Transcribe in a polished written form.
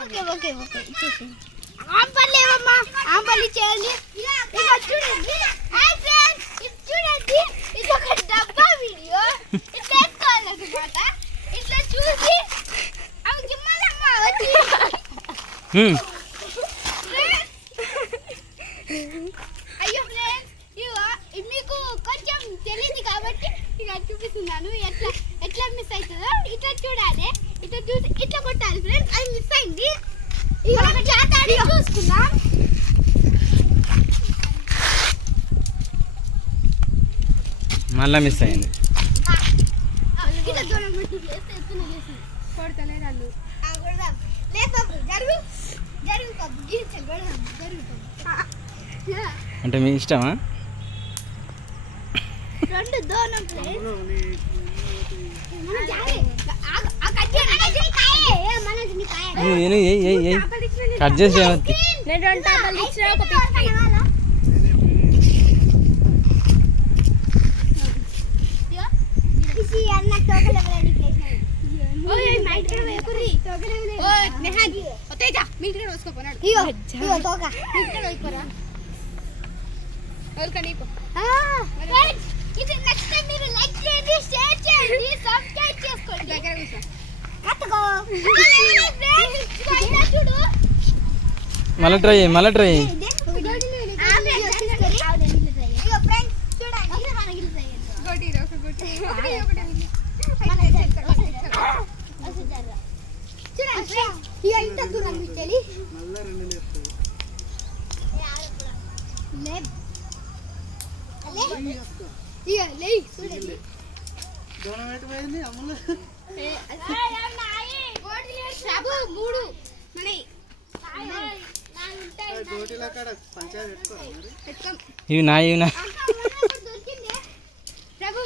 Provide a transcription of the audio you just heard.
okay okay okay ఇచ్చేసి ఆంపల్లి ఏమమ్మా ఆంపల్లి చేయండి ఇక చూడండి హాయ్ ఫ్రెండ్స్ ఇది చూడండి ఇది ఒక డబ్బా వీడియో ఇట్లా వేసుకోవాలన్నమాట ఇట్లా చూసి అవి గిమ్మలమ్మ వచ్చి అయ్యో ఫ్రెండ్స్ ఇవో మీకు కొంచెం తెలియదు కాబట్టి ఇక చూపిస్తున్నాను ఎట్లా ఎట్లా మిస్ అవుతుందో ఇట్లా చూడాలి ఇట్లా చూసి ఇట్లా కొట్టాలి ఫ్రెండ్స్ అది మిస్ అయింది ఇక ఒక చేతాడి చూసుకుందాం మళ్ళా మిస్ అయింది ఇట్లా దూరం పెట్టి లేస్తే ఎత్తున లేసి కొడతలే నన్ను కొడదాం లేపకు జరుగు జరుగు కప్పు గీర్చలు కొడదాం జరుగు అంటే మీ ఇష్టమా రెండు దూరం ప్లేస్ కట్ చేసి నేను రెండు టాపాలు ఇచ్చిన ఒక పిక్ ఇది నెక్స్ట్ టైం మీరు లైక్ చేయండి షేర్ చేయండి సబ్స్క్రైబ్ చేసుకోండి దగ్గర కూర్చో కట్టుకో చూడు మళ్ళీ ట్రై ఇవి నా ప్రభు